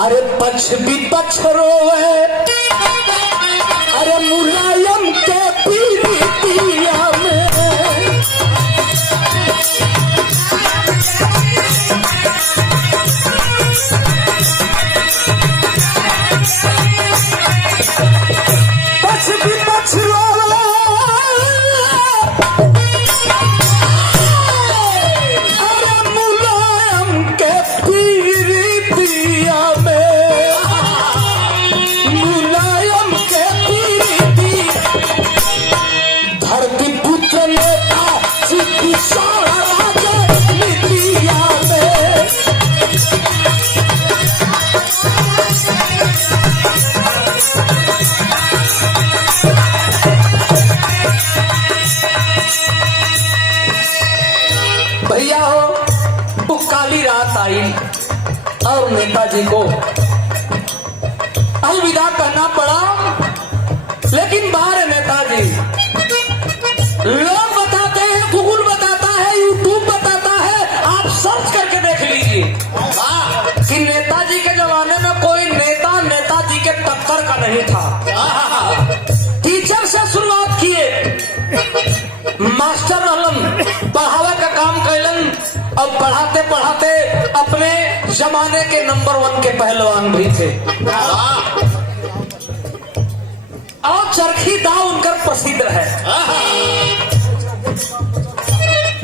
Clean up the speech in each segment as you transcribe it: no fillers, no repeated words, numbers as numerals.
अरे पक्ष विपक्ष रोवे, अरे मुलायम के पीरिया में पक्ष विपक्ष रोवे, अरे मुलायम के पीरिया में, मुलायम के पीरिया धरती पुत्र नेता सिद्धि राजा नीतिया में। भैया हो, वो काली रात आई और नेताजी को अलविदा कहना पड़ा। लेकिन बाहर है नेताजी, लोग बताते हैं, गूगल बताता है, यूट्यूब बताता है, आप सर्च करके देख लीजिए कि नेताजी के जमाने में कोई नेता नेताजी के टक्कर का नहीं था। टीचर से शुरुआत किए, मास्टर रहलन, पढ़ावे का काम कैलन और पढ़ाते पढ़ाते अपने जमाने के नंबर 1 के पहलवान भी थे और चरखी दाव उनका प्रसिद्ध है।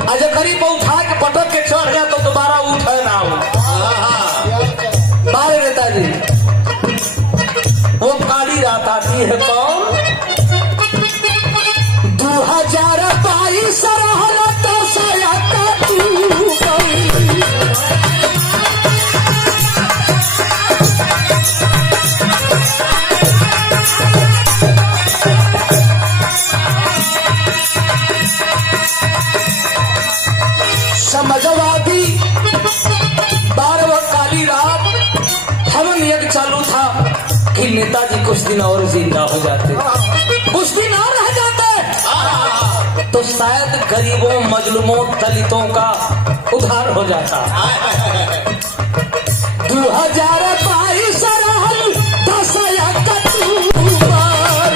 अजय करीब उठा के पटक के चढ़ गया तो दोबारा उठे ना हो। बारे नेताजी, वो काली रात आती है कौन? 2022 रहल तो साया का तू गई। समझवादी 12 काली रात हवन यज्ञ चालू था कि नेताजी कुछ दिन और जिंदा हो जाते, कुछ दिन और रह जाते तो शायद गरीबों, मजलूमों, दलितों का उद्धार हो जाता। 2022 रहल दसया अक्टूबर,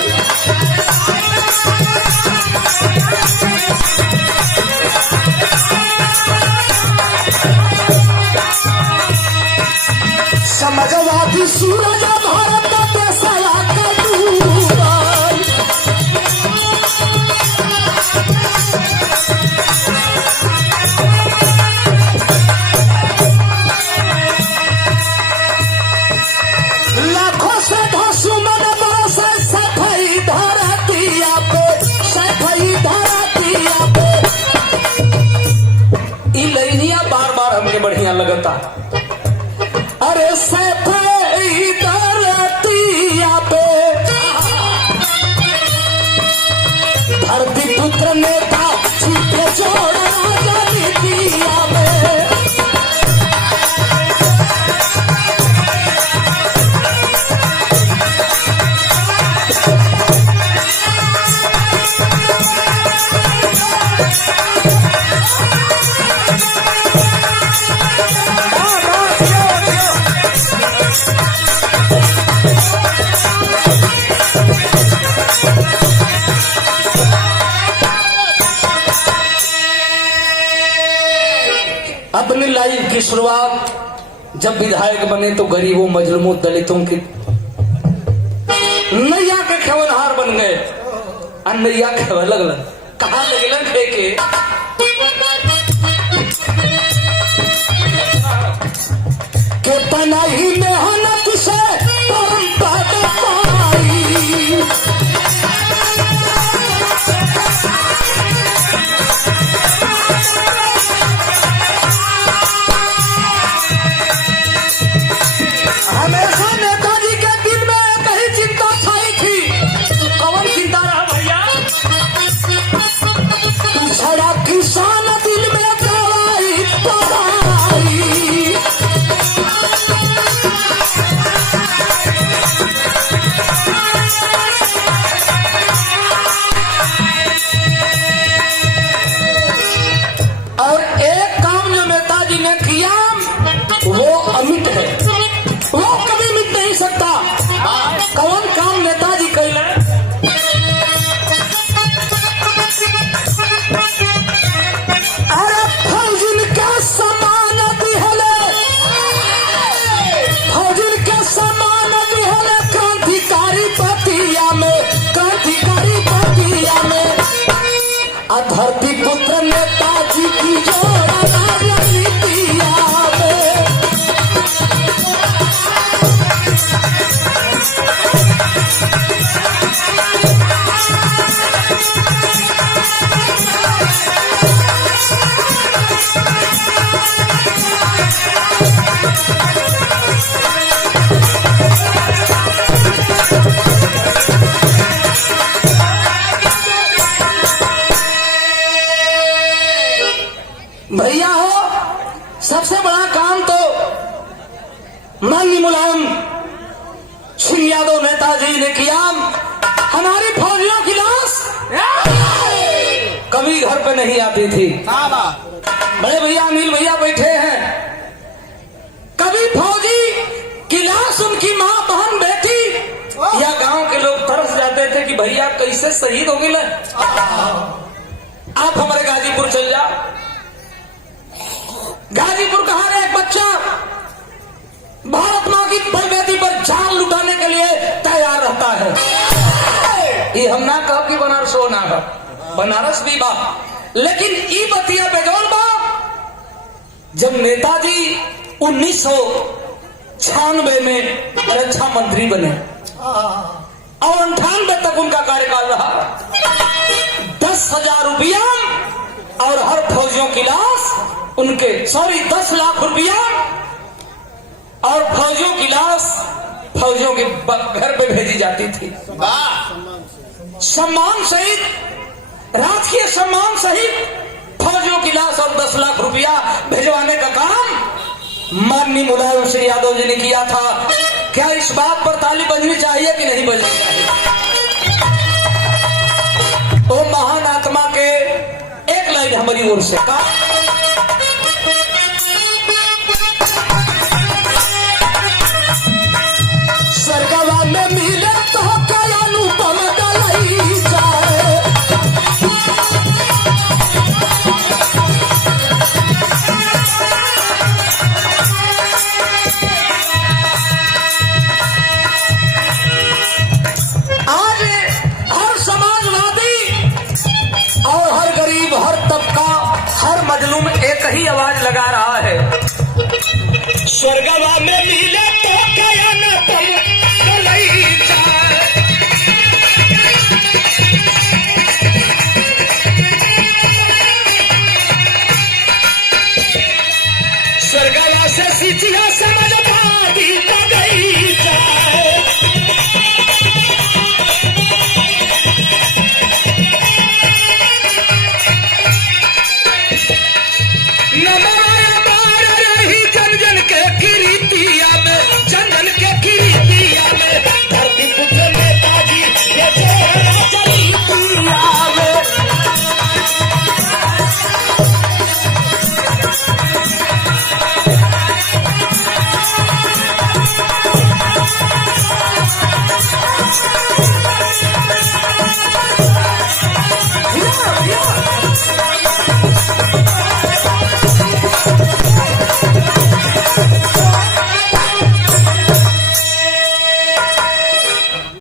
समझवादी सूरज भारत का दसया अक्टूबर। लाखों से धसुमन बरसे सफाई धरतिया पे, सफाई धरतिया पे। ई लाइनिया बार बार हमके बढ़िया लगता। अरे सफाई धरतिया पे धरती पुत्र नेता छिपे जोड़ राजा नीतिया में। अपनी लाइफ की शुरुआत जब विधायक बने तो गरीबों, मजलूमों, दलितों की नैया के खेवनहार बन गए। नैया खेवे लगलन, कहा लगलन फेंके के तनाही मेहनत से परम पद पाई। हमेशा नेताजी के दिल में एक ही चिंता छाई थी। कौन चिंता रहा भैया? पिछड़ा किसान दिल में दवाई पढ़ाई। काम सिंह यादव नेताजी ने किया। हमारी फौजियों की लाश कभी घर पे नहीं आती थी। बड़े भैया अनिल भैया बैठे हैं। कभी फौजी की लाश उनकी माँ बहन बेटी या गांव के लोग तरस जाते थे कि भैया कैसे शहीद हो गए। आप हमारे गाजीपुर चल जाओ। गाजीपुर कहा रहे एक बच्चा भारत माँ की बलवेदी पर जान लुटाने के लिए तैयार रहता है। ये हम ना कहो कि बनारस हो ना हो, बनारस भी बा, लेकिन ई बतिया बेजोल बा। जब नेताजी 1996 में रक्षा मंत्री बने और 98 तक उनका कार्यकाल रहा। 10,000 रुपया और हर फौजियों की लाश उनके 10 लाख रुपया और फौजियों की लाश फौजियों के घर पे भेजी जाती थी। सम्मान सहित, राजकीय सम्मान सहित फौजियों की लाश और 10 लाख रुपया भिजवाने का काम माननीय मुलायम सिंह यादव जी ने किया था। क्या इस बात पर ताली बजनी चाहिए कि नहीं बजनी चाहिए? तो महान आत्मा के एक लाइन हमारी ओर से का सरगवा में मिले तो कयालू पमदलई जाए। आज हर समाजवादी और हर गरीब, हर तबका, हर मजलूम एक ही आवाज लगा रहा है, स्वर्गवा में मिले